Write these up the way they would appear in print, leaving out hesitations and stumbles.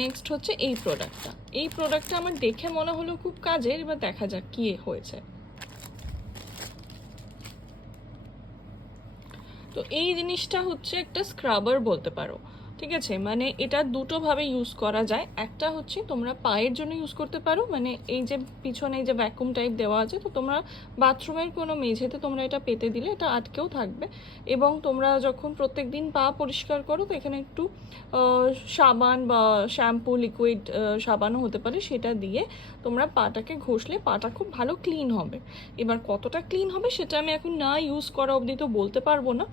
Next হচ্ছে এই প্রোডাক্টটা আমার দেখে মনে হলো খুব কাজের, এবার দেখা যাক কি হয়েছে। তো এই জিনিসটা হচ্ছে একটা স্ক্রাবার বলতে পারো, ঠিক আছে? মানে এটা দুটোভাবে ইউজ করা যায়। একটা হচ্ছে তোমরা পায়ের জন্য ইউজ করতে পারো, মানে এই যে পিছনে এই যে ভ্যাকুম টাইপ দেওয়া আছে, তো তোমরা বাথরুমের কোনো মেঝেতে তোমরা এটা পেতে দিলে এটা আটকেও থাকবে। এবং তোমরা যখন প্রত্যেক দিন পা পরিষ্কার করো, তো এখানে একটু সাবান বা শ্যাম্পু লিকুইড সাবানও হতে পারে, সেটা দিয়ে তোমরা পাটাকে ঘষলে পাটা খুব ভালো ক্লিন হবে। এবার কতটা ক্লিন হবে সেটা আমি এখন না ইউজ করা অবধি তো বলতে পারবো না।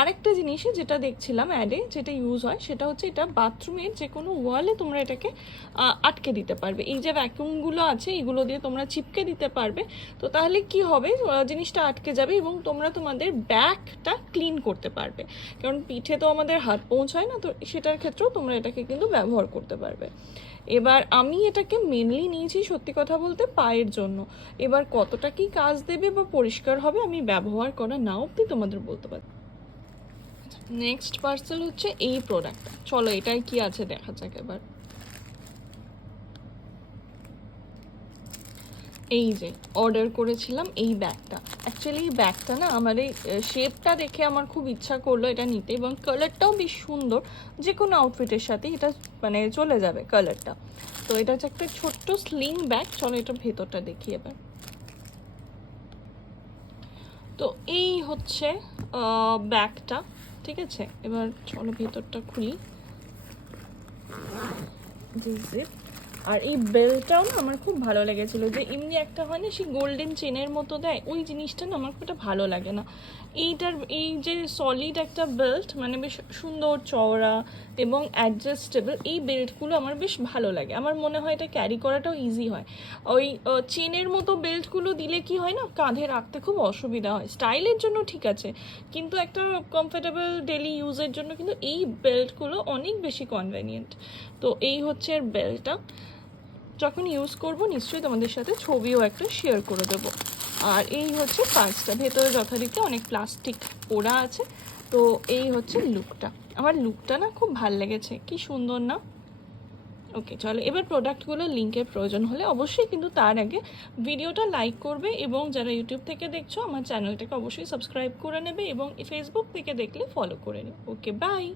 আরেকটা জিনিস যেটা দেখছিলাম অ্যাডে যেটা ইউজ হয়, সেটা হচ্ছে এটা বাথরুমের যে কোনো ওয়ালে তোমরা এটাকে আটকে দিতে পারবে। এই যে ভ্যাকুমগুলো আছে এগুলো দিয়ে তোমরা চিপকে দিতে পারবে। তো তাহলে কি হবে, জিনিসটা আটকে যাবে এবং তোমরা তোমাদের ব্যাকটা ক্লিন করতে পারবে। কারণ পিঠে তো আমাদের হাত পৌঁছায় না, তো সেটার ক্ষেত্রেও তোমরা এটাকে কিন্তু ব্যবহার করতে পারবে। এবার আমি এটাকে মেনলি নিয়েছি সত্যি কথা বলতে পায়ের জন্য। এবার কতটা কি কাজ দেবে বা পরিষ্কার হবে আমি ব্যবহার করা না অবধি তোমাদের বলতে পারি। নেক্সট পার্সেল হচ্ছে এই প্রোডাক্টটা, চলো এটাই কি আছে দেখা যাক। এবার এই যে অর্ডার করেছিলাম এই ব্যাগটা, অ্যাকচুয়ালি এই ব্যাগটা না আমার এই শেপটা দেখে আমার খুব ইচ্ছা করলো এটা নিতে, এবং কালারটাও বেশ সুন্দর, যে কোনো আউটফিটের সাথে এটা মানে চলে যাবে কালারটা। তো এটা হচ্ছে একটা ছোট্ট স্লিং ব্যাগ, চলো এটার ভেতরটা দেখি এবার। তো এই হচ্ছে ব্যাগটা, ঠিক আছে? এবার চলো ভেতরটা খুলি, যে জিপ। আর এই বেল্টটাও না আমার খুব ভালো লেগেছিলো, যে এমনি একটা হয় না সেই গোল্ডেন চেনের মতো দেয়, ওই জিনিসটা না আমার খুব একটা ভালো লাগে না। এইটার এই যে সলিড একটা বেল্ট, মানে বেশ সুন্দর চওড়া এবং অ্যাডজাস্টেবল, এই বেল্টগুলো আমার বেশ ভালো লাগে। আমার মনে হয় এটা ক্যারি করাটাও ইজি হয়। ওই চেনের মতো বেল্টগুলো দিলে কি হয় না, কাঁধে রাখতে খুব অসুবিধা হয়। স্টাইলের জন্য ঠিক আছে, কিন্তু একটা কমফোর্টেবল ডেলি ইউজের জন্য কিন্তু এই বেল্টগুলো অনেক বেশি কনভেনিয়েন্ট। তো এই হচ্ছে এর বেল্টটা, যখন ইউজ করব নিশ্চয়ই তোমাদের সাথে ছবিও একটা শেয়ার করে দেবো। আর এই হচ্ছে পার্সটা, ভেতরে যথারীতি অনেক প্লাস্টিক পোড়া আছে। তো এই হচ্ছে লুকটা, আমার লুকটা না খুব ভাল লেগেছে, কি সুন্দর না? ওকে চলো, এবার প্রোডাক্টগুলোর লিঙ্কের প্রয়োজন হলে অবশ্যই কিন্তু তার আগে ভিডিওটা লাইক করবে, এবং যারা ইউটিউব থেকে দেখছো আমার চ্যানেলটাকে অবশ্যই সাবস্ক্রাইব করে নেবে, এবং ফেসবুক থেকে দেখলে ফলো করে নেবে। Okay bye.